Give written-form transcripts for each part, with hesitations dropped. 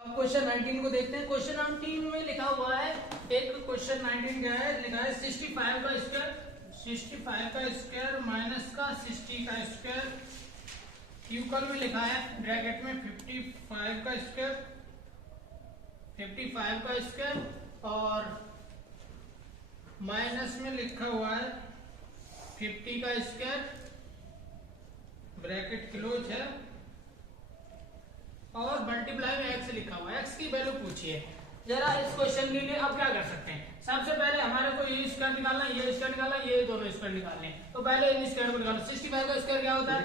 अब क्वेश्चन 19 को देखते हैं। क्वेश्चन 19 में लिखा हुआ है, एक क्वेश्चन 19 क्या है, लिखा है 65 का स्क्वायर माइनस का 60 का स्क्वायर इक्वल में लिखा है ब्रैकेट में 55 का स्क्वायर और माइनस में लिखा हुआ है 50 का स्क्वायर, ब्रैकेट क्लोज है और मल्टीप्लाई में x लिखा हुआ है। x की वैल्यू पूछिए। जरा इस क्वेश्चन के लिए अब क्या कर सकते हैं, सबसे पहले हमारे को ये स्क्वायर निकालना है, ये स्क्वायर निकालना है, ये दोनों स्क्वायर निकालने हैं। तो पहले इन स्क्वायर को निकालो। 65 का स्क्वायर क्या होता है?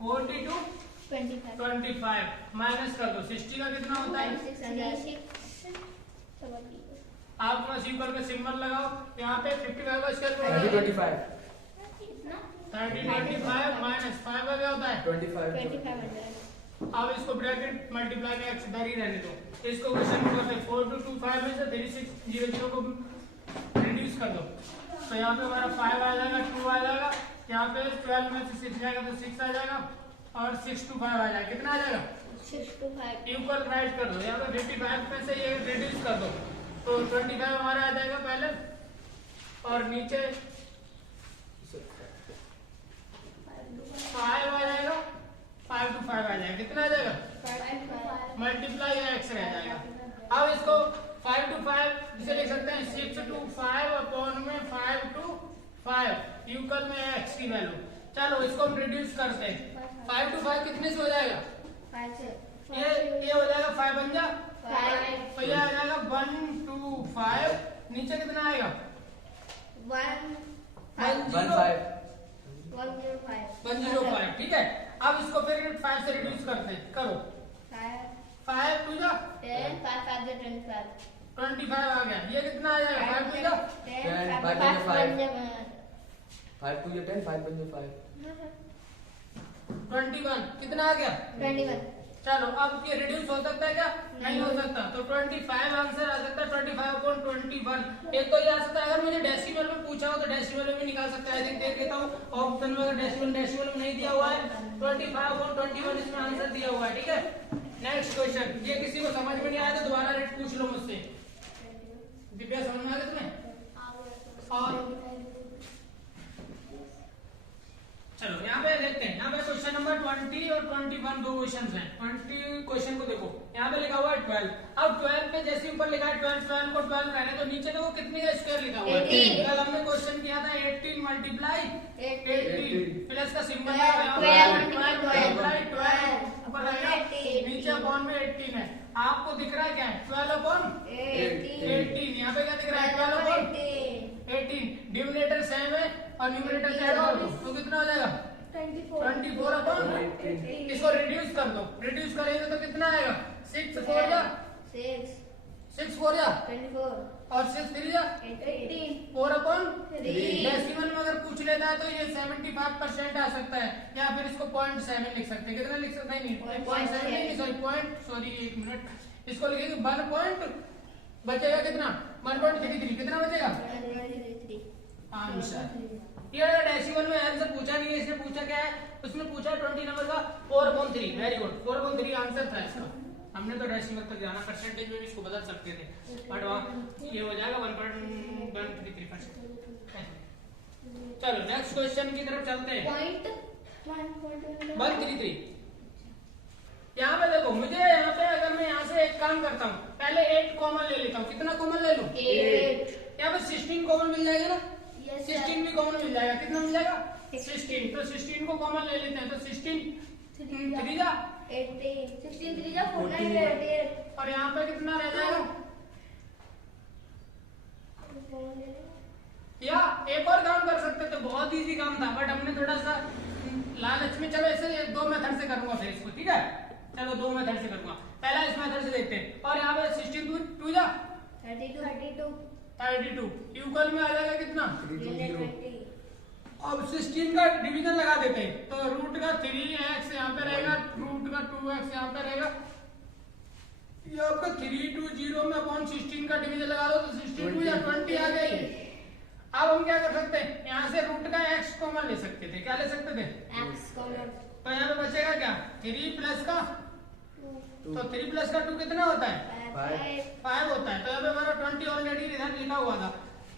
42 माइनस कर दो। 60 का कितना होता है? आप बस इक्वल का सिंबल लगाओ। यहाँ पे 55 का स्क्वायर 3025 माइनस 5 का क्या होता है? 25। अब इसको ब्रैकेट मल्टीप्लाई में x इधर ही रहने दो। इसको क्वेश्चन में करते हैं 4225 में से 3600 को रिड्यूस कर दो। तो यहाँ पे हमारा 5 आ जाएगा, 2 आ जाएगा, यहाँ पे 12 में से 6 जाएगा तो 6 आ जाएगा और 6 to 5 आ जाएगा। कितना आ जाएगा? 6 to 5 इक्वल राइट कर दो। यहाँ पे 55 में से ये रिड्यूस कर दो तो 25 हमारा आ जाएगा पहले और नीचे 5 आ जाएगा, 5 to 5 आ जाएगा। कितना आ जाएगा? मल्टीप्लाई x रह जाएगा। अब इसको 5 to 5 जिसे लिख सकते हैं 6 to 5 अपॉन में 5 to 5 इक्वल में x की वैल्यू। चलो इसको हम रिड्यूस करते हैं। 5 to 5 कितने से हो जाएगा? 5 से ये हो जाएगा 5 बन जा 5, तो ये आ जाएगा 1 to 5। नीचे कितना आएगा? 105। ठीक है। अब इसको फिर 5 से रिड्यूस करते हैं। करो 5 टू जा 10 5 5 25 आ गया। ये कितना आ जाएगा? 5 टू जा 5 to 10 5 5 21। कितना आ गया? 21। चलो अब ये रिड्यूस हो सकता है क्या? नहीं हो सकता। तो 25 आंसर आ सकता है 25/21। एक तो ये आ सकता है, अगर मुझे डेसिमल में पूछा हो तो डेसिमल में भी निकाल सकता है। देख देता हूँ ऑप्शन में, अगर डेसिमल में नहीं दिया हुआ है 25/21 इसमें आंसर दिया हुआ है। ठीक है। Next question. ये किसी को समझ में नहीं आया तो दोबारा रेट पूछ लो मुझसे। दिव्या समझ में आ गया तुम्हें? और चलो यहाँ पे देखते हैं। यहाँ पे क्वेश्चन नंबर 20 और 21 दो क्वेश्चन हैं। 20 क्वेश्चन को देखो, यहाँ पे लिखा हुआ है 12। अब 12 पे जैसे ऊपर लिखा है 12 को 12 रहने तो नीचे देखो कितने का स्क्वायर लिखा हुआ है। 18। कल हमने क्वेश्चन किया था 18 मल्टीप्लाई 18 प्लस का सिंबल 12 नीचे अपॉन में 18 है। आपको दिख रहा है क्या है? 12/18। यहाँ पे क्या दिख रहा है? 12/18। डिनोमिनेटर सेम है और न्यूमरेटर ऐड कर दो तो कितना हो जाएगा? 24/18। इसको रिड्यूस कर दो। रिड्यूस करेंगे तो कितना आएगा? 6 4 जा 6 4 जा 24 और 6 3 जा 18 4/3। डेसिमल में अगर पूछ लेता है तो ये 75% आ सकता है, या फिर इसको 0.7 लिख सकते हैं। कितना लिख सकते हैं? नहीं 0.7 नहीं, सॉरी 1 मिनट। इसको लिखेंगे 1 पॉइंट, बचेगा कितना? 1.33। कितना बचेगा आंसर? ये डेसिमल में आंसर पूछा नहीं है, इसने पूछा क्या है? उसने पूछा 20 नंबर का 4/3। वेरी गुड, 4/3 आंसर था इसका। हमने तो डेसिमल तक जाना, परसेंटेज में भी इसको बदल सकते थे बट वहाँ ये हो जाएगा 1.133%। चलो नेक्स्ट क्वेश्चन की तरफ चलते हैं। 133। यहाँ पे देखो, मुझे यहाँ पे अगर मैं यहाँ से एक काम करता हूँ, पहले 8 कॉमन ले लेता हूँ। कितना कॉमन ले लूँ? 8। यहाँ पे 16 कॉमन मिल जाएगा ना? 16 भी कॉमन मिल जाएगा। कितना मिल जाएगा? 16। तो 16 को कॉमन ले लेते हैं तो 16 3 जा 18 16 3 जा 48 और यहाँ पे कितना रह जाएगा? या एक और काम कर सकते थे, बहुत इजी काम था बट हमने थोड़ा सा लालच में, चलो ऐसे 2 मेथड से करूंगा फिर इसको। ठीक है, चलो 2 मेथड से करूंगा। पहला इस मेथड से देखते हैं। और यहाँ पे 16 2 जा 32 इक्वल में आ जाएगा कितना? 320 अब 16 का डिवीजन लगा देते हैं तो रूट का 3x यहाँ पे रहेगा, रूट का 2x यहाँ पे रहेगा। ये आपका 320 में अपॉन 16 का डिवीजन लगा दो तो 16 2 या 20 आ गई। अब हम क्या कर सकते हैं? यहाँ से रूट का x कॉमन ले सकते थे। क्या ले सकते थे? x common. तो यहाँ पे बचेगा क्या? 3 प्लस का तो 3 प्लस का 2 कितना होता है? 5 होता है। तो यहाँ पे हमारा 20 ऑलरेडी इधर लिखा हुआ था,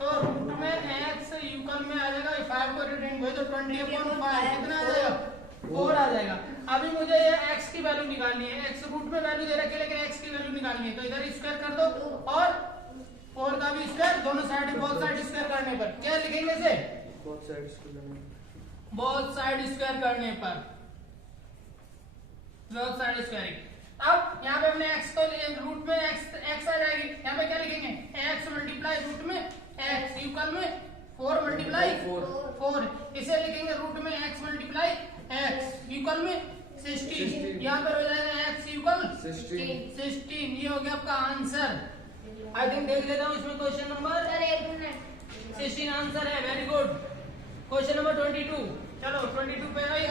तो रूट में x यूकल में आ जाएगा 5 को रीडिंग हुए तो 20/5 कितना आ जाएगा? 4 आ जाएगा। अभी मुझे ये x की वैल्यू निकालनी है, x रूट में वैल्यू दे रखी है लेकिन x की वैल्यू निकालनी है, तो इधर स्क्वायर कर दो और 4 का भी स्क्वायर, दोनों साइड बोथ साइड स्क्वायर करने पर क्या लिखेंगे इसे? Both side square both side square करने पर, बोथ साइड स्क्वायरिंग। अब यहाँ पे हमने x को रूट में x आ जाएगी, यहाँ पे क्या लिखेंगे? x मल्टीप्लाई रूट में x इक्वल में 4 मल्टीप्लाई 4, इसे लिखेंगे रूट में x मल्टीप्लाई x इक्वल में 16, यहाँ पर हो जाएगा x इक्वल 16। ये हो गया आपका आंसर। आई थिंक देख लेता हूँ इसमें क्वेश्चन नंबर 16 आंसर है। Very good. क्वेश्चन नंबर 22, चलो 22 पे आई।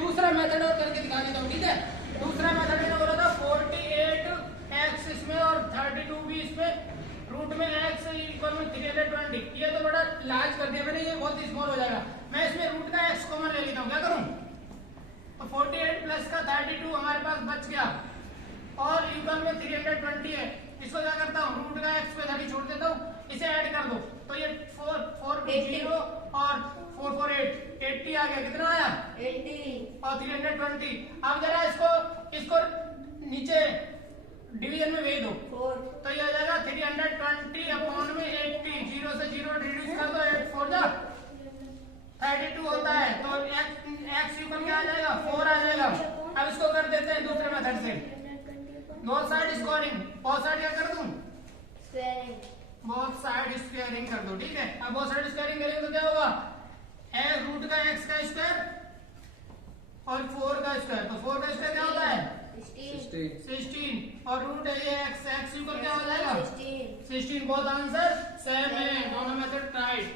दूसरा मेथड और करके दिखा देता हूँ, ठीक है? दूसरा मेथड मैंने बोला था 48x इसमें और 32 भी इसमें, रूट में x इक्वल में 320। ये तो बड़ा लार्ज कर दिया मैंने, ये बहुत स्मॉल हो जाएगा। मैं इसमें रूट का x कॉमन ले लेता हूँ, क्या करूँ? तो 48 प्लस का 32 हमारे पास बच गया और इक्वल में 320 है। इसको क्या करता हूँ? रूट का x पे 30 छोड़ देता हूँ, इसे ऐड कर दो तो ये 4 4 0 और 4 4 8 80 आ गया। कितना आया? 80 और 320। अब जरा इसको नीचे डिवीजन में भेज दो 4 तो ये आ जाएगा 320 अपॉन में 80, 0 से 0 रिड्यूस कर दो, 8 4 जा 32 होता है, तो x इक्वल क्या आ जाएगा? 4 आ जाएगा। अब इसको कर देते हैं दूसरे मेथड से, both side squaring. Both side क्या कर दूं? स्क्वायरिंग। बोथ साइड स्क्वायरिंग कर दो, ठीक है? अब बोथ साइड स्क्वायरिंग करेंगे तो क्या होगा? रूट का x का स्क्वायर और 4 का स्क्वायर, तो 4 का स्क्वायर क्या होता है? 16 और रूट है ये x इक्वल क्या हो जाएगा? 16। बोथ आंसर सेम है, दोनों मेथड राइट।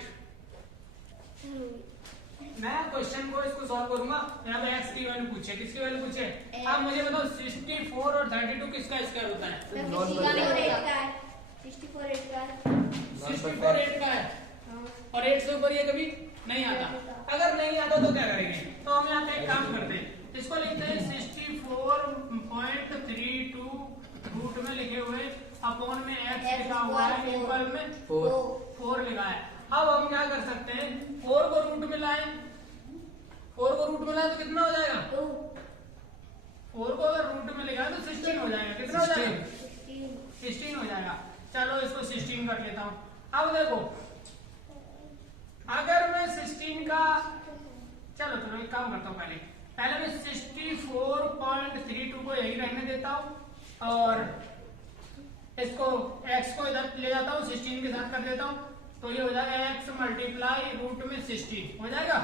मैं क्वेश्चन को इसको सॉल्व करूंगा। यहाँ पे x की वैल्यू पूछे, किसकी वैल्यू पूछे? अब मुझे बताओ 64 और 32 किसका स्क्वायर होता है? 64 8 का है और 8 से ऊपर ये कभी नहीं आता। अगर नहीं आता तो क्या करेंगे? तो हम यहाँ पे एक काम करते हैं, इसको लिखते हैं 64.32 रूट में लिखे हुए अपॉन में x लिखा हुआ है इक्वल में 4 लिखा है। अब हम क्या कर सकते हैं? 4 को रूट में लाएं, 4 को रूट में लाएं तो कितना हो जाएगा? 4 को अगर रूट में लिखा है तो 16 हो जाएगा। कितना हो जाएगा? 16 हो जाएगा। चलो इसको 16 कर लेता हूँ। अब देखो अगर मैं 16 का चलो एक काम करता हूँ, पहले मैं 64.32 को यही रहने देता हूँ और इसको x को इधर ले जाता हूँ, 16 के साथ कर देता हूँ, तो ये हो जाएगा x मल्टीप्लाई रूट में 16 हो जाएगा।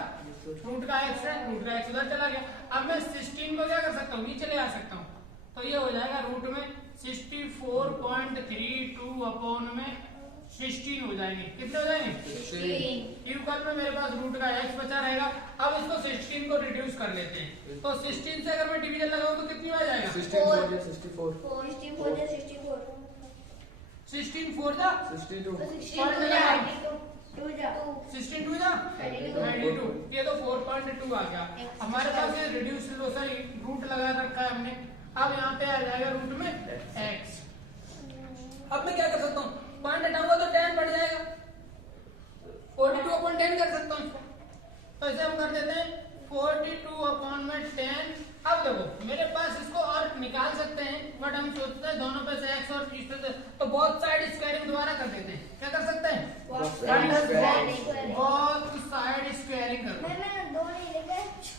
रूट का x है, रूट का x उधर चला गया। अब मैं 16 को क्या कर सकता हूँ? नीचे ले आ सकता हूँ, तो ये हो जाएगा रूट में 64.32 अपॉन में 16 हो जाएंगे। कितने हो जाएंगे? 16। इक्वल में मेरे पास रूट का x बचा रहेगा। अब इसको 16 को रिड्यूस कर लेते हैं, तो 16 से अगर मैं डिवीजन लगाऊं तो कितनी आ जाएगा? 16 4 जा 64 16 4 जा 62 16 2 जा 92। ये तो 4.2 आ गया हमारे पास। ये रिड्यूस रूट लगा रखा है हमने। अब यहाँ पे आ जाएगा रूट में x। अब मैं क्या कर सकता हूँ? पॉइंट हटाऊंगा तो 10 बढ़ जाएगा, 42/10 कर सकता हूँ इसको। तो इसे हम कर देते हैं 42/10। अब देखो मेरे पास इसको और निकाल सकते हैं, बट हम सोचते हैं दोनों पे से x और इस पे से, तो बोथ साइड स्क्वायरिंग दोबारा कर देते हैं। क्या कर सकते हैं? बोथ साइड स्क्वायरिंग कर दो।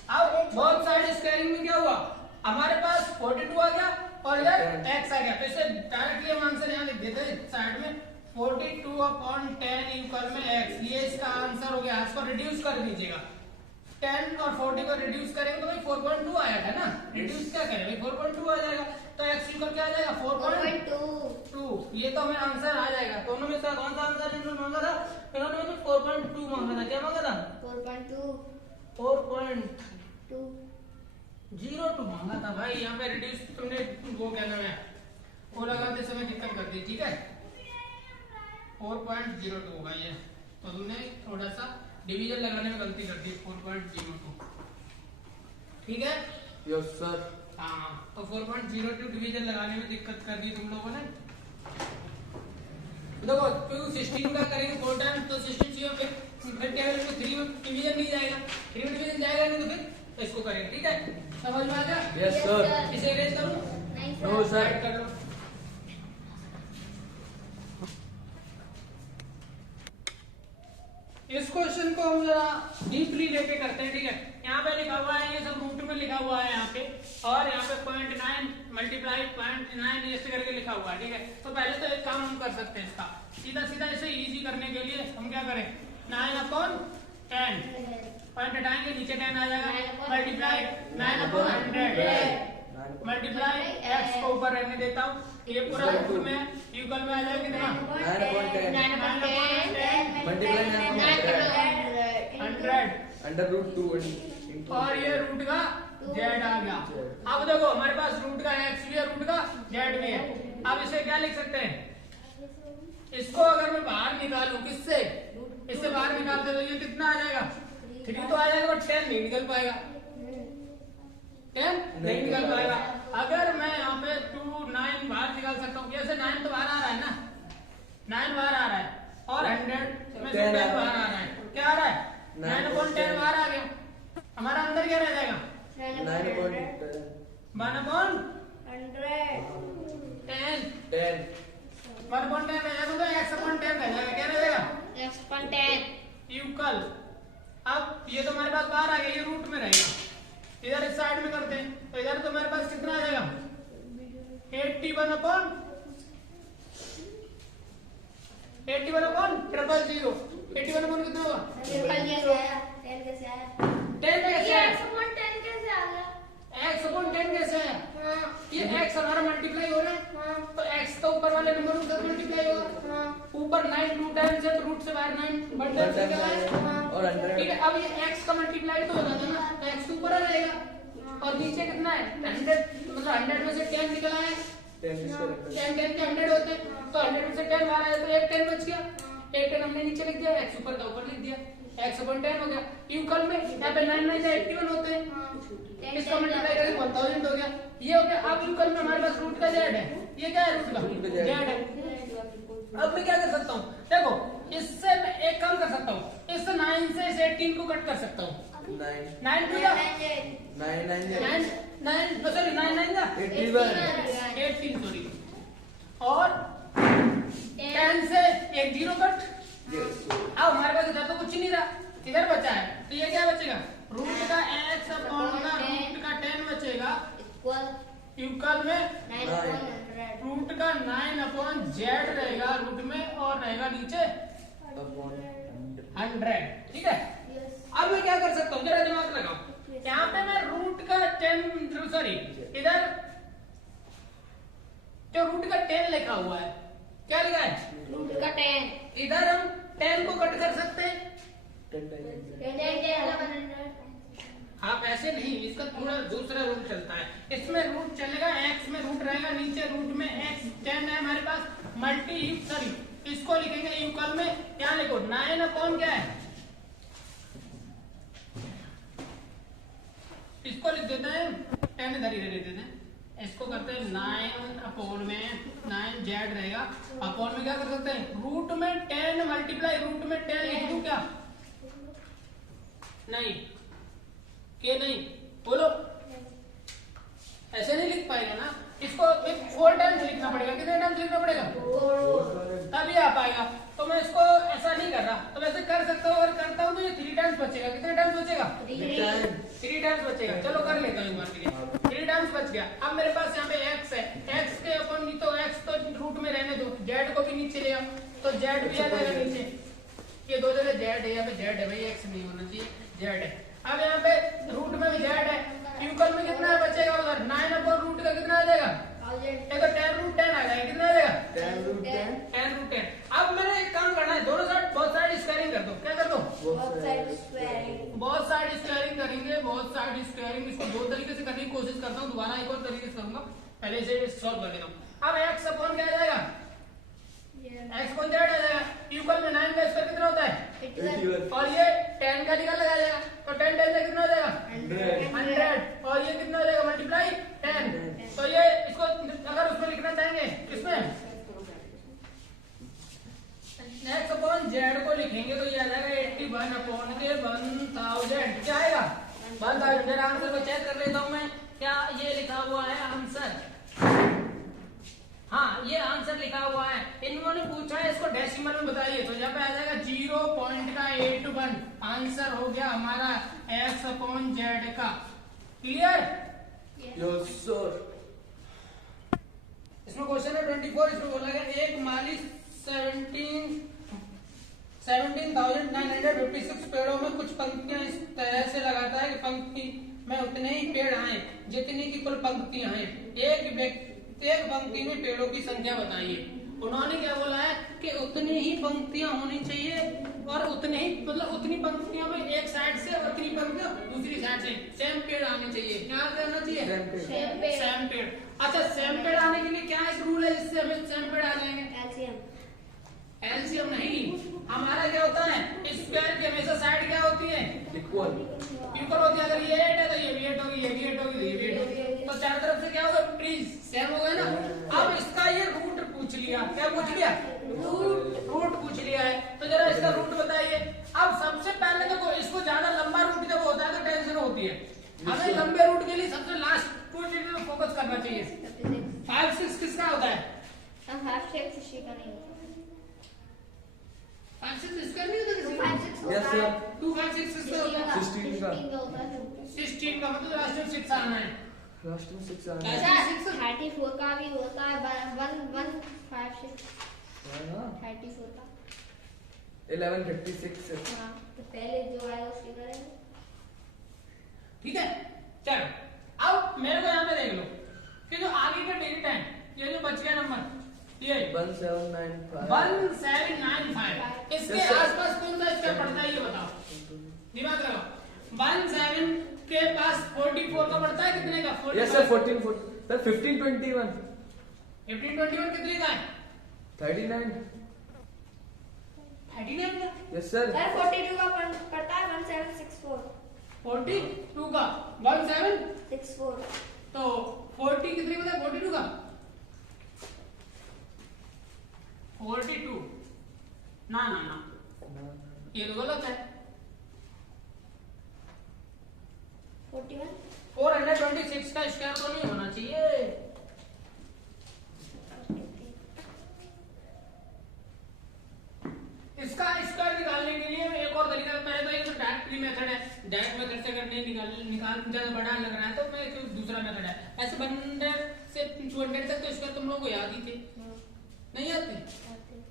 अब बोथ साइड स्क्वायरिंग में क्या हुआ? हमारे पास 42 आ गया और इधर x आ गया, तो इसे डायरेक्टली हम आंसर यहाँ लिख देते हैं साइड में 42/10 इक्वल में x। ये इसका आंसर हो गया। इसको रिड्यूस कर दीजिएगा, 10 और 40 को रिड्यूस करेंगे तो भाई 4.2 आया था ना। रिड्यूस क्या करें भाई? 4.2 आ जाएगा, तो x इक्वल क्या आ जाएगा? 4.2। ये तो हमें आंसर आ जाएगा। दोनों में से कौन सा आंसर इन्होंने मांगा था? इन्होंने 4.2 मांगा था। क्या मांगा था? 4.02 मांगा था भाई। यहाँ पे रिड्यूस तुमने वो क्या नाम है वो लगाते समय दिक्कत कर दी, ठीक है? 4.02 होगा ये, तो तुमने थोड़ा सा डिवीजन लगाने में गलती कर दी। 4.02, ठीक है? Yes sir. हाँ, तो 4.02 डिवीजन लगाने में दिक्कत कर दी तुम लोगों ने। देखो 216 का करेंगे 4 टाइम तो 16 चाहिए, फिर टेबल में 3 डिवीजन नहीं जाएगा, 3 डिवीजन जाएगा नहीं तो फिर तो इसको करेंगे। ठीक है, समझ में आ गया? Yes sir. इसे इरेज करूं? नहीं नो सर। सर। कर लो। इस क्वेश्चन को हम जरा डीपली लेके करते हैं। ठीक है, यहाँ पे लिखा हुआ है, ये सब रूट में लिखा हुआ है यहाँ पे, और यहाँ पे 0.9 मल्टीप्लाई 0.9 ऐसे करके लिखा हुआ है। ठीक है, तो पहले तो एक काम हम कर सकते हैं इसका, सीधा सीधा इसे इजी करने के लिए हम क्या करें, 9/10 पॉइंट हटाएंगे, नीचे 10 आ जाएगा, मल्टीप्लाई 9/100 मल्टीप्लाई x को ऊपर रहने देता हूँ, ये पूरा रूट में इक्वल में आ जाएगा कितना, 9/10 मल्टीप्लाई 100 अंडर रूट 2 और ये रूट का z आ गया। अब देखो हमारे पास रूट का x भी है, रूट का z भी है। अब इसे क्या लिख सकते हैं, इसको अगर मैं बाहर निकालूं किससे, इससे बाहर निकालते तो ये कितना आ जाएगा, 3 तो आ जाएगा, बट 10 नहीं निकल पाएगा, 10 नहीं निकल पाएगा। अगर मैं यहाँ पे 2 9 बाहर निकाल सकता हूँ, जैसे 9 तो बाहर आ रहा है ना, 9 बाहर आ रहा है, और 100 में से 10 बाहर आ रहा है, क्या आ रहा है, 9/10 बाहर आ गया, हमारा अंदर क्या रह जाएगा, 9/10 1/10 1/10 रह जाएगा, तो x/10 रह जाएगा, क्या रह जाएगा, इक्वल। अब ये तो हमारे पास बाहर आ गया, ये रूट में रहेगा, इधर इस साइड में करते हैं, तो इधर तो हमारे पास कितना आ जाएगा, 81/000 81/000 कितना होगा, 10 कैसे आया, x/10 कैसे आया, ये x हमारा मल्टीप्लाई हो रहा है, तो x तो ऊपर वाले नंबर के साथ मल्टीप्लाई होगा, ऊपर 9 2 टाइम्स है, तो रूट से बाहर 9 बट से क्या है, और 100 ठीक है। अब ये x का मल्टीप्लाई तो होता था ना, तो x ऊपर आ रहेगा, और नीचे कितना है 100, मतलब 100 में से 10 निकल आया, 10 इसको रखते 10 के 100 होते हैं, तो 100 में से 10 बाहर आया, तो एक 10 बच गया, एक 10 हमने नीचे लिख दिया, x ऊपर का ऊपर लिख दिया, x/10 हो गया। इक्वल में यहाँ पे 9 9 से 81 होते हैं, इसका मल्टीप्लाई करके 1000 हो गया, ये हो गया। अब इक्वल में हमारे पास रूट का z है, ये क्या है, रूट का z है। अब मैं क्या कर सकता हूँ, देखो इससे मैं एक काम कर सकता हूँ, इससे 9 से इस 18 को कट कर सकता हूँ, 9 टू या 9 सॉरी 9 का 18 सॉरी, और 10 से एक 0 कट। अब हमारे पास इधर तो कुछ नहीं रहा, इधर बचा है, तो ये क्या बचेगा, रूट का x अपॉन का रूट का 10 बचेगा, इक्वल में रूट का 9/z रहेगा रूट में, और रहेगा नीचे 100। ठीक है, अब मैं क्या कर सकता हूँ, जरा दिमाग लगाओ, यहाँ पे मैं रूट का 10 सॉरी इधर जो रूट का 10 लिखा हुआ है, क्या लिखा है, इधर हम 10 को कट कर सकते हैं, आप ऐसे नहीं, इसका थोड़ा दूसरा रूट चलता है, इसमें रूट चलेगा, x में रूट रहेगा, नीचे रूट में x 10 है हमारे पास, मल्टी सॉरी इसको लिखेंगे इक्वल में, क्या लिखो 9/, क्या है, इसको लिख देते हैं 10 इधर ही दे देते हैं, इसको करते हैं 9/, में 9z रहेगा, अपॉन में क्या कर सकते हैं, रूट में 10 मल्टीप्लाई रूट में 10 लिख दूं क्या, नहीं के नहीं, बोलो ऐसे नहीं लिख पाएगा ना, इसको 4 टाइम्स लिखना पड़ेगा, कितने टाइम्स लिखना पड़ेगा, तभी आ पाएगा। तो मैं इसको ऐसा नहीं कर रहा, तो वैसे कर सकता हूँ, अगर करता हूँ तो ये 3 टाइम्स बचेगा, कितने टाइम्स बचेगा, 3 टाइम्स बचेगा, चलो कर लेता हूँ एक बार के लिए, 3 टाइम्स बच गया। अब मेरे पास यहाँ पे x है, x के अपन नहीं तो x तो रूट में रहने दो, z को भी नीचे ले आओ, तो z भी आ जाएगा नीचे, ये दो जगह z है, यहाँ पे z है भाई, x नहीं होना चाहिए, z है। अब यहाँ पे रूट में भी z है, इक्वल में कितना बचेगा, उधर 9/रूट का कितना आ जाएगा, ये तो 10√10 आ जाएगा, कितना आ जाएगा, 10√10। अब मैंने एक काम करना है, दोनों साइड बहुत साइड स्क्वायरिंग कर दो, क्या कर दो, बहुत साइड स्क्वायरिंग करेंगे, बहुत साइड स्क्वायरिंग। इसको 2 तरीके से करने की कोशिश करता हूँ, दोबारा एक और तरीके से करूंगा, पहले इसे सॉल्व कर देता हूँ। अब x अपॉन क्या आ जाएगा, x अपॉन z आ जाएगा, इक्वल में 9 का स्क्वायर कितना होता है, 81, और ये 10 का निकाल लगा जाएगा, तो 10 10 से कितना हो जाएगा, 100, और ये कितना हो जाएगा, मल्टीप्लाई 10, जेड को लिखेंगे तो ये आ जाएगा 81 अपॉन के 1000 क्या आएगा 1000। मेरा आंसर को चेक कर लेता हूँ मैं, क्या ये लिखा हुआ है आंसर? हाँ ये आंसर लिखा हुआ है। इन्होंने पूछा है इसको डेसिमल में बताइए, तो जब आ जाएगा 0.81 आंसर हो गया हमारा x अपॉन जेड का। क्लियर? Yes, sir. इसमें क्वेश्चन है 24, इसमें बोला गया एक माली 17,956 पेड़ों में कुछ पंक्तियां इस तरह से लगाता है कि पंक्ति में उतने ही पेड़ आए जितनी की कुल पंक्तियां हैं। एक पंक्ति में पेड़ों की संख्या बताइए। उन्होंने क्या बोला है कि उतनी ही पंक्तियां होनी चाहिए और उतने ही मतलब उतनी पंक्तियों में एक साइड से और उतनी पंक्तियां दूसरी साइड से सेम पेड़ आने चाहिए। क्या करना चाहिए? सेम पेड़। अच्छा सेम पेड़ आने के लिए क्या एक रूल है जिससे हमें सेम पेड़ आ जाएंगे? एलसीएम नहीं, हमारा क्या होता है स्क्वायर की हमेशा साइड क्या होती है? Equal. इक्वल होती है। अगर ये 8 है तो ये भी 8 होगी, ये भी 8 होगी, ये भी 8 होगी, तो चारों तरफ से क्या होगा? प्लीज सेम होगा ना। अब इसका ये रूट पूछ लिया। क्या पूछ लिया? रूट पूछ लिया है, तो जरा इसका रूट बताइए। अब सबसे पहले देखो इसको ज्यादा लंबा रूट जब होता है तो टेंशन होती है। हमें लंबे रूट के लिए सबसे लास्ट टू डिजिट में फोकस करना चाहिए। 5 6 किसका होता है? 5 6 इसका नहीं होता किसी? Yes, sir. 2 5 6 किसका होता है? 16 का। 16 का मतलब लास्ट में 6 आना है। Last में 6 आना है। 34 का भी होता है 1156 है ना? 34 का। 1156 है। हाँ तो पहले जो आया उसकी करेंगे। ठीक है चलो अब मेरे को यहाँ पे देख लो कि जो आगे का डिजिट है ये जो बच गया नंबर ये 1795 इसके Yes, sir. आसपास कौन सा स्क्वायर पड़ता है ये बताओ, दिमाग लगाओ। 17 के पास 44 का पड़ता है कितने का? 45। Yes, sir. 14 sir 1521 1521 कितने का है? 39. 39 का। Yes, sir. सर 42 का पड़ता है 1764 42 का 1764 तो 40 कितने का? 42 का 42 ना ना ना ये तो गलत है। 41 426 का स्क्वायर तो नहीं होना चाहिए। इसका स्क्वायर निकालने के लिए एक और तरीका है। पहले तो ये तो डायरेक्ट मेथड है, डायरेक्ट मेथड से करने निकाल ज्यादा बड़ा लग रहा है तो मैं दूसरा मेथड है। ऐसे 100 से 200 तक तो स्क्वायर तुम लोगों को याद ही थे, नहीं आते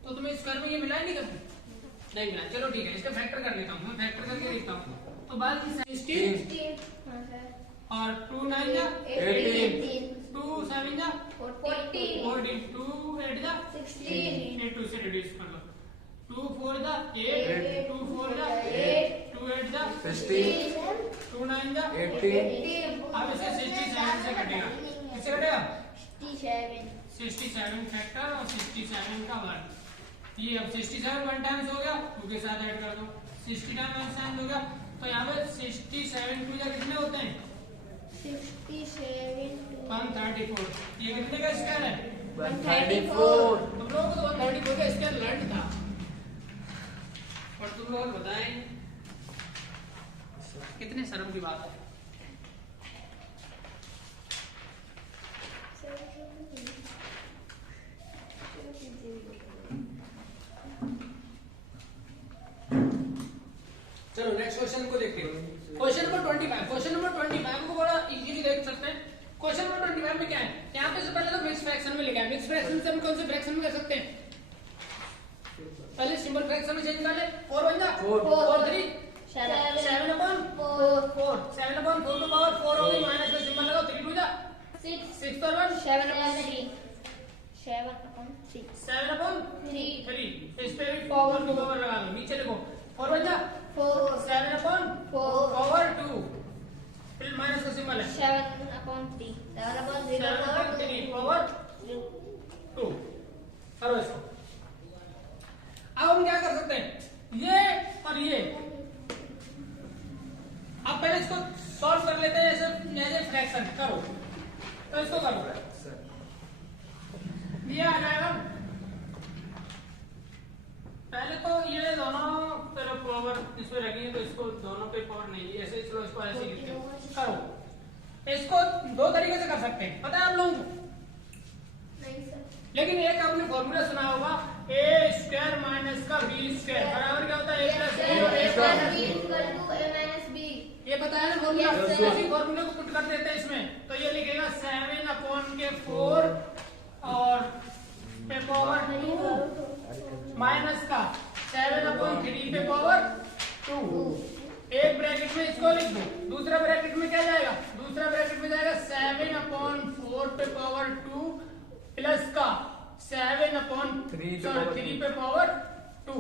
तो तुम्हें स्क्वायर में ये मिला ही नहीं कभी? नहीं मिला। चलो ठीक है इसका फैक्टर कर लेता हूँ मैं, फैक्टर करके देखता हूूँ। तो 116 और 2 9 जा 18 2 7 जा 14 14 2 8 जा 16 8 2 से रिड्यूस कर लो 2 4 जा 8 2 4 जा 8 2 8 जा 16 2 9 जा 18 अब इसे 67 से कटेगा। किससे कटेगा? 67 फैक्टर और 67 का वर्ग। ये अब 67 वन टाइम्स हो गया, 2 के साथ ऐड कर दो 60 टाइम्स वन टाइम्स हो गया। तो यहाँ पे 67 टू जा कितने होते हैं? 134। ये कितने का स्क्वायर है? 134 तुम लोगों को तो 134 का स्क्वायर लर्न था और तुम लोग बताएं कितने शर्म की बात है। चलो नेक्स्ट क्वेश्चन को देखते हैं। Question number 25। क्वेश्चन नंबर 25 को बड़ा इजीली देख सकते हैं। क्वेश्चन नंबर 25 में क्या है? यहाँ पे से पहले तो मिक्स फ्रैक्शन में लिखा है। मिक्स फ्रैक्शन से हम कौन से फ्रैक्शन में कर सकते हैं? पहले सिंपल फ्रैक्शन में चेंज कर ले। 4 1 जा 4 3 7 upon 4 7 upon 4 to power 4 हो गई, माइनस का सिंबल लगाओ 3 2 जा 6 पर 1 7 upon 3 इस पे भी पावर टू पावर लगा लो। नीचे लिखो 4 1 जा 7 upon पावर 2 फिर माइनस का सिंबल है 7 upon 3 पावर 2 करो इसको। अब हम क्या कर सकते हैं? ये और ये अब पहले इसको सॉल्व कर लेते हैं जैसे फ्रैक्शन करो। तो इसको करो ये आ जाएगा पहले तो ये दोनों तरफ पावर इसमें रखेंगे तो इसको दोनों पे पावर नहीं ऐसे चलो इसको ऐसे ही लिखते हैं। करो इसको दो तरीके से कर सकते हैं पता है आप लोगों को नहीं सर लेकिन एक आपने फॉर्मूला सुना होगा ए स्क्वायर माइनस का बी स्क्वायर बराबर क्या होता है ए प्लस बी और ए प्लस बी ये बताया ना फॉर्मूला Yes, sir. इसी फॉर्मूले को पुट कर देते हैं इसमें तो ये लिखेगा 7/4 और पे पावर 2 माइनस का 7/3 पे पावर 2 एक ब्रैकेट में इसको लिख दो दूसरा ब्रैकेट में क्या जाएगा दूसरा ब्रैकेट में जाएगा 7/4 पे पावर 2 प्लस का 3 पे पावर 2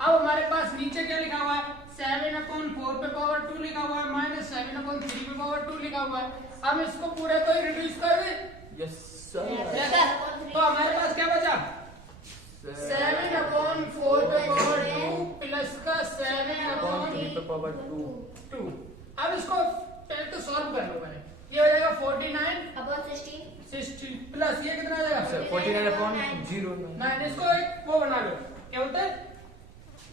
अब हमारे पास नीचे क्या लिखा हुआ है 7/4 पे पावर 2 लिखा हुआ है माइनस 7/3 पे पावर 2 लिखा हुआ है हम इसको पूरे को ही रिड्यूस कर दें यस सर तो हमारे पास क्या बचा 7/4 पे पावर 2 प्लस का 7/3 पे पावर 2 अब इसको पहले तो सॉल्व कर लो पहले ये हो जाएगा 49 60 प्लस ये कितना आ जाएगा सर 49/0 9 इसको एक वो बना लो क्या होता है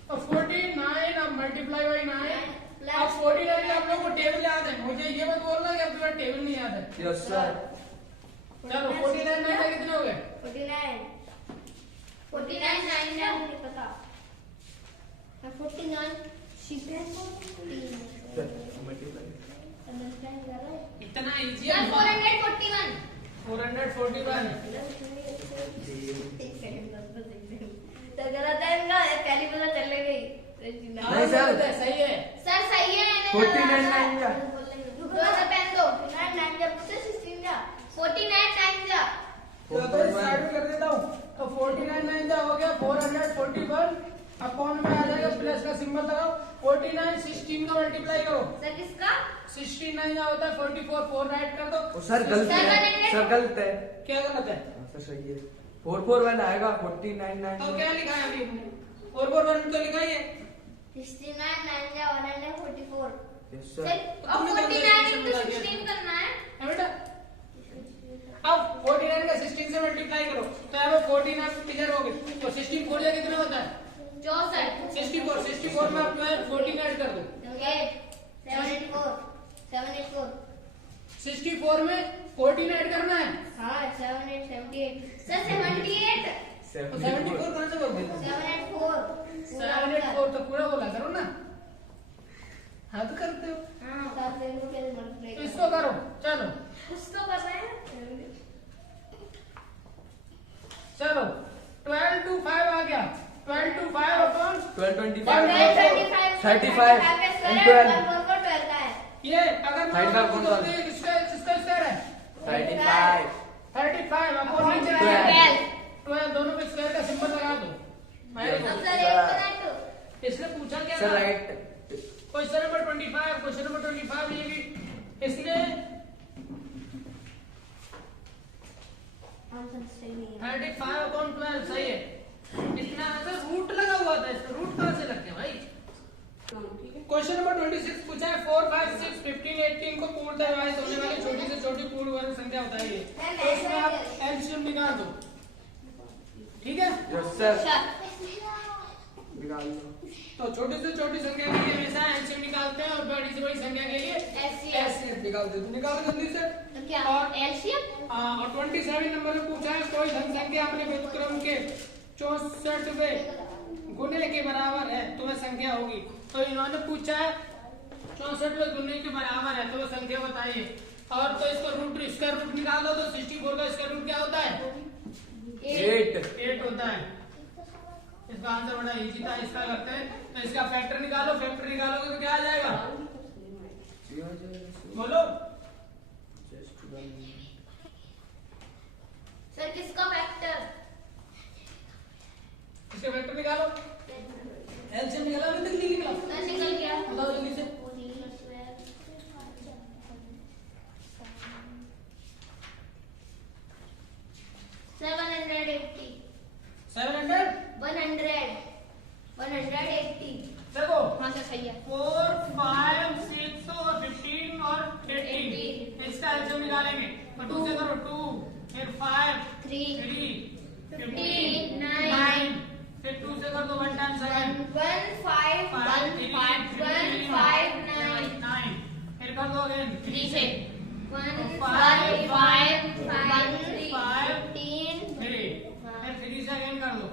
तो 49 अब मल्टीप्लाई बाई 9 अब 49 आप लोगों को टेबल याद है मुझे ये मत बोलना कि अब तुम्हें टेबल नहीं याद है यस सर चलो 49 में कितने हो गए 49 नहीं पता 49 इतना इजी है 441 441 तो गलत है इनका पहली पता चल गई नहीं सर सही है सर सही है 49 जा रुको ना पेन दो 9 जब से 16 जा 49 टाइम जा तो स्टार्ट कर देता हूँ तो 49 9 जा हो गया 441 अपॉन में आ जाएगा प्लस का सिंबल लगाओ 49 16 का मल्टीप्लाई करो सर किसका 69 जा होता है 44 4 राइट कर दो सर गलत है सर गलत है क्या गलत है सर सही है 441 आएगा 49 तो क्या लिखा है अभी 441 तो लिखा ही है 69 9 जा 144 यस सर सर अब 49 into 16 करना है है बेटा अब 49 का 16 से मल्टीप्लाई करो तो अब 49 क्लियर हो गए तो 16 4 जा कितना होता है 64 64 में आप 14 ऐड कर दो 784 64 में 14 ऐड करना है हाँ 78 सर 78 तो 74 कहां से बोल देते 784 तो पूरा बोला करो ना हाँ तो करते हो हाँ करते हैं कैसे मल्टीप्लाई तो इसको करो चलो कुछ तो कर रहे हैं चलो 12 to 5 आ गया 12 to 5 अपॉन 1225 35 and 12 ये अगर मान लो तो दोगे किसका किसका स्क्वायर है 35 अपॉन नीचे 12 दोनों पे स्क्वायर का सिंबल लगा दो इसने पूछा क्या सर था राइट क्वेश्चन नंबर 25 ये भी इसने 35 अपॉन 12 सही है इतना आंसर रूट लगा हुआ था इसका रूट कहां से लग गया भाई क्वेश्चन नंबर 26 पूछा है 4 5 6 15 18 को पूर्णतः विभाजित होने वाली छोटी से छोटी पूर्ण वर्ग संख्या बताइए तो इसमें आप एलसीएम निकाल दो ठीक है यस सर निकाल लो तो छोटी से छोटी संख्या के लिए हमेशा एलसीएम निकालते हैं और बड़ी से बड़ी संख्या के लिए एचसीएफ निकाल दो निकालो जल्दी से और 27 नंबर में पूछा है कोई धन संख्या अपने व्युत्क्रम के 64वें गुने के बराबर है तो वह संख्या होगी तो इन्होंने पूछा है 64वें गुने के बराबर है तो वह संख्या बताइए और तो इसको रूट स्क्वायर रूट निकाल दो तो 64 का स्क्वायर रूट क्या होता है 8 होता है इसका आंसर बड़ा इजी था इसका करते हैं तो इसका फैक्टर निकालोगे तो क्या आ जाएगा बोलो सर किसका वेक्टर इसका फैक्टर निकालो एलसीएम निकाला अभी तक नहीं निकला सर निकल गया बताओ जल्दी से 180 देखो हाँ सर सही है 4 5 6 और 15 और 18 इसका एलसीएम निकालेंगे तो 2 से करो 2 फिर 5 3 3 15 9 फिर 2 से कर दो 1 9 फिर कर दो अगेन 3 से 1 5 5 3 फिर 3 से अगेन कर दो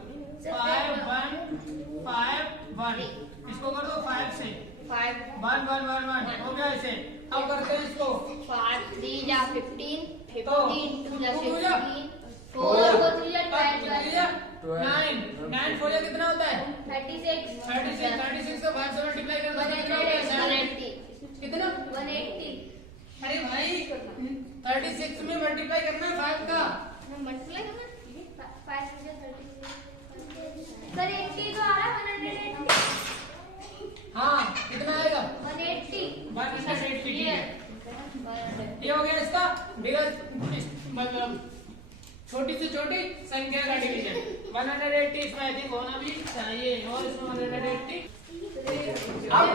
5 1 5 1 इसको कर दो 5 से 1 1 1 1 हो गया ऐसे। अब करते हैं इसको 5 3 या 15 तो 15 या 2 16 4 3 या 9 9 4 या कितना होता है 36 36 को 5 से मल्टीप्लाई कर दो कितना 180 अरे भाई 36 में मल्टीप्लाई करना है 5 का मल्टीप्लाई करना 5 से 36 सर 80 तो आ रहा है 180 हाँ कितना आएगा 180 180 ठीक है ये हो गया इसका बिगेस्ट मतलब छोटी से छोटी संख्या का डिवीजन 180 इसमें आई थिंक होना भी चाहिए और इसमें 180 अब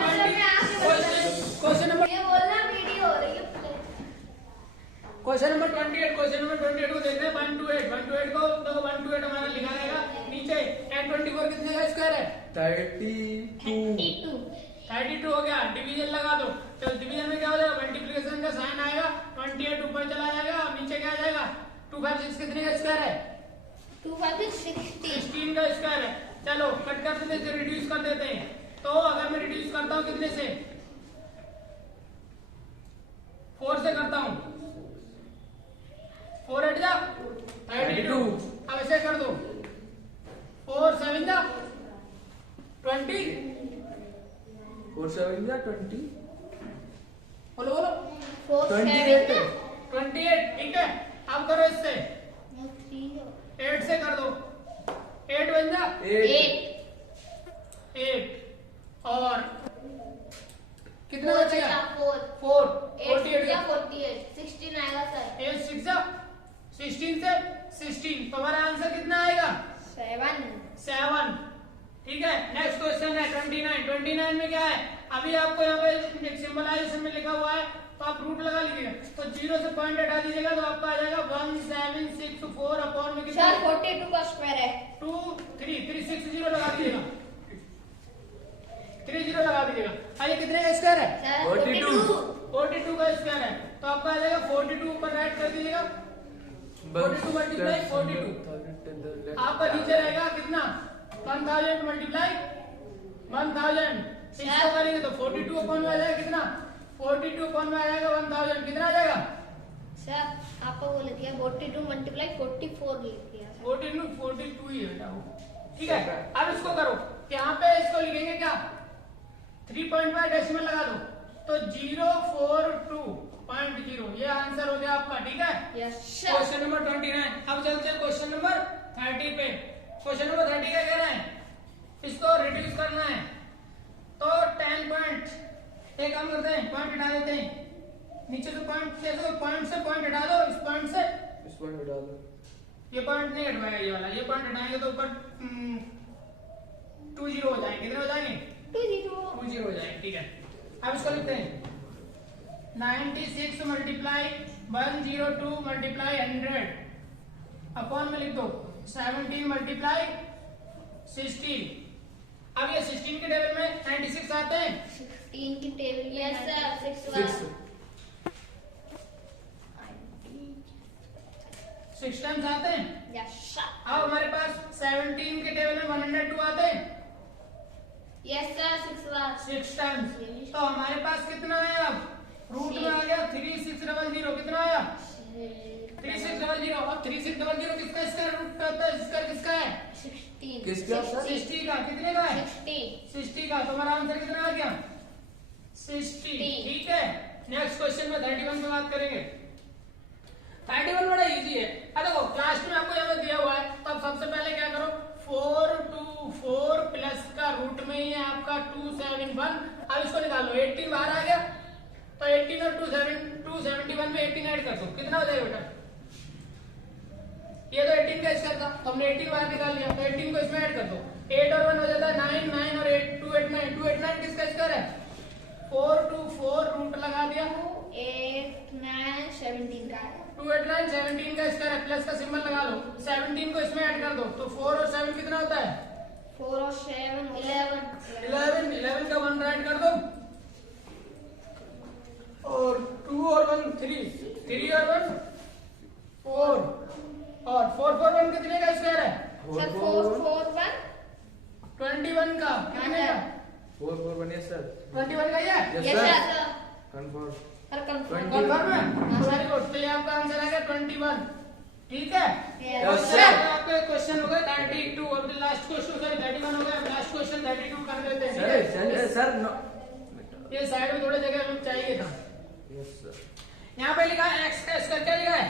क्वेश्चन नंबर ये बोलना वीडियो हो रही है क्वेश्चन नंबर 28 को देख रहे हैं 128 को तो 128 हमारा लिखा रहेगा नीचे 1024 कितने का स्क्वायर है 32 32 हो गया डिवीजन लगा दो तो डिवीजन में क्या हो जाएगा मल्टीप्लिकेशन का साइन आएगा 28 ऊपर चला जाएगा नीचे क्या आ जाएगा 256 कितने का स्क्वायर है 16 का स्क्वायर है। चलो कट कर देते हैं रिड्यूस कर देते हैं तो अगर मैं रिड्यूस करता हूँ कितने से 4 से करता हूँ 4 8 जा 32 अब ऐसे कर दो 4 7 जा 20 4 7 या 20 बोलो 28 28 ठीक है अब करो इससे 8 से कर दो 8 बन जा 8 और कितना बचेगा 4 16 आएगा सर 8 6 जा 16 से 16 तो हमारा आंसर कितना आएगा 7 ठीक है। नेक्स्ट क्वेश्चन है 29 में क्या है अभी आपको यहाँ पे एक सिंबलाइजेशन में लिखा हुआ है तो आप रूट लगा लीजिएगा तो 0 से पॉइंट हटा दीजिएगा तो आपका आ जाएगा 1764 अपॉन में कितना सर 42 का स्क्वायर है 2 3 360 लगा दीजिएगा 30 लगा दीजिएगा अरे कितने का स्क्वायर है 42 का स्क्वायर है तो आपका आ जाएगा 42 ऊपर राइट कर दीजिएगा 42 मल्टीप्लाई 42 आपका नीचे रहेगा कितना 1000 मल्टीप्लाई 1000 इसको करेंगे तो 42 अपॉन में आ जाएगा कितना 42 अपॉन में आ जाएगा 1000 कितना आ जाएगा सर आपको वो लिख दिया 42 मल्टीप्लाई 44 लिख दिया 42 ही है ठीक है। अब इसको करो यहाँ पे इसको लिखेंगे क्या 3.5 डेसिमल लगा दो तो 042.0 ये आंसर हो गया आपका ठीक है। क्वेश्चन नंबर 29 अब चलते हैं क्वेश्चन नंबर 30 पे। क्वेश्चन नंबर 30 क्या कह रहे हैं इसको रिड्यूस करना है तो 10 पॉइंट एक काम करते हैं पॉइंट हटा देते हैं नीचे से पॉइंट से पॉइंट हटा दो इस पॉइंट से इस पॉइंट हटा दो ये पॉइंट नहीं हटवाएगा ये वाला ये पॉइंट हटाएंगे तो ऊपर 2 0 हो जाएंगे कितने हो जाएंगे 2 0 हो जाएंगे ठीक है। अब इसको लिखते हैं 96 मल्टीप्लाई 102 मल्टीप्लाई 100 अपॉन में लिख दो 17 मल्टीप्लाई 16 अब ये 16 के टेबल में 96 आते हैं 16 की टेबल यस सर 6 टाइम्स आते हैं यस अब हमारे पास 17 के टेबल में 102 आते हैं यस सर 6 टाइम्स तो हमारे पास कितना है अब रूट में आ गया 3600 कितना आया 3600 और 3600 किसका स्क्वायर रूट करता है स्क्वायर किसका है 16 किसका 60 का कितने का है 60 का तो हमारा आंसर कितना आ गया 60 ठीक है। नेक्स्ट क्वेश्चन में 31 पे बात करेंगे 31 बड़ा इजी है। देखो क्लास में आपको यहाँ पे दिया हुआ है तो अब सबसे पहले क्या करो 4 प्लस का रूट में ही है आपका 271 अब इसको निकाल लो 18 बाहर आ गया तो 18 और 271 में 18 ऐड कर दो कितना हो जाएगा बेटा ये तो 18 का स्क्वायर था तो हमने 18 बाहर निकाल लिया तो 18 को इसमें ऐड कर दो 8 और 1 हो जाता है 9 और 8 289 किसका स्क्वायर है 4 रूट लगा दिया 8 9 17 का 289 17 का स्क्वायर है प्लस का सिंबल लगा लो 17 को इसमें ऐड कर दो तो 4 और 7 कितना होता है 4 और 7 11 11 का 1 राइट कर दो, और 2 और 1 3, 3 और 1 4, और 4 4 1 कितने का स्क्वायर है? सर 4 4 1 21 का कितने का? 4 4 1 yes sir. 21 का ही है? Yes yes sir. Sir Confirm. Sir confirm confirm है? Very good. तो ये आपका आंसर आ गया 21। ठीक है? Yes, तो sir. आपका क्वेश्चन हो गया 32। अब लास्ट क्वेश्चन, सॉरी 31 हो गया, अब लास्ट क्वेश्चन 32 कर लेते हैं। ठीक है? Sir no. ये साइड में थोड़ी जगह हमें चाहिए था। Yes sir. यहाँ पे लिखा है x का स्क्वायर, क्या लिखा है?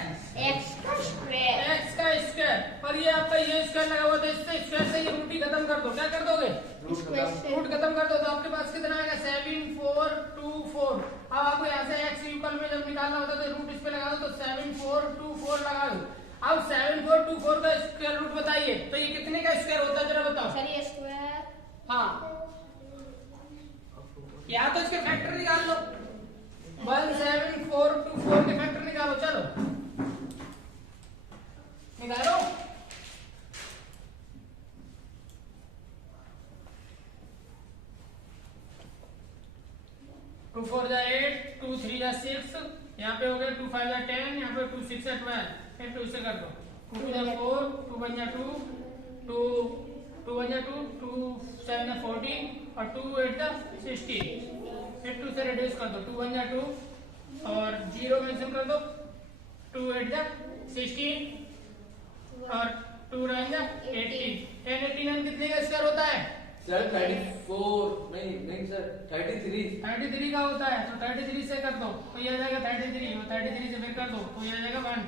x का स्क्वायर x का स्क्वायर, और ये आपका ये स्क्वायर लगा हुआ था, इससे स्क्वायर से ये रूट ही खत्म कर दो। क्या कर दोगे? रूट खत्म कर दो, तो आपके पास कितना आएगा? 7 4 2 4। अब आपको यहाँ से x इक्वल में जब निकालना होता है तो रूट इस पे लगा दो, तो 7 4 2 4 लगा दो। अब 7 4 2 4 का स्क्वायर रूट बताइए, तो ये कितने का स्क्वायर होता है जरा बताओ। सर ये स्क्वायर हाँ, या तो इसके फैक्टर निकाल लो, 1 7 4 2 4 के फैक्टर निकालो। चलो निकालो। 2 4 जा 8, 2 3 जा 6, यहाँ पे हो गया 2 5 जा 10, यहाँ पे 2 6 जा 12, फिर 2 से कर दो, 2 जा 4, 2 1 जा 2, 2 1 जा 2, 2 7 जा 14, और 2 8 जा 16, फिर 2 से रिड्यूस कर दो, 2 1 जा 2, और 0 मेंशन कर दो, 2 8 जा 16, और 2 9 जा 18। 10 89 कितने का स्क्वायर होता है? Sir 34 नहीं sir 33. 33 का होता है, तो 33 से कर दो, तो ये आ जाएगा 33, और 33 से फिर कर दो, तो ये आ जाएगा 1,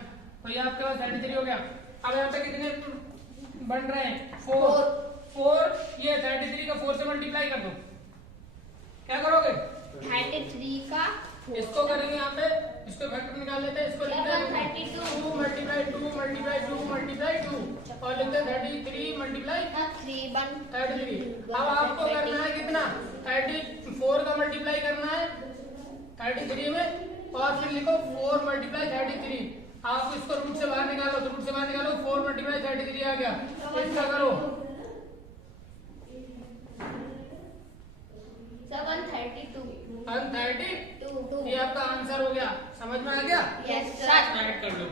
तो ये आपके पास 33 हो गया। अब यहाँ पे कितने बन रहे हैं? 4। ये 33 का 4 से मल्टीप्लाई कर दो। क्या करोगे? 33 का इसको करेंगे यहाँ पे, इसको फैक्टर निकाल लेते हैं, इसको लिखते हैं 32 2 मल्टीप्लाई 2 मल्टीप्लाई 2 मल्टीप्लाई 2, और लिखते हैं 33 मल्टीप्लाई 3 1 33। अब आपको करना है कितना? 34 का मल्टीप्लाई करना है 33 में, और फिर लिखो 4 मल्टीप्लाई 33। आप इसको रूट से बाहर निकालो, तो रूट से बाहर निकालो, 4 मल्टीप्लाई 33 आ गया। इसका करो 132 132। ये आपका आंसर हो गया। समझ में आ गया? यस सर ऐड कर लो।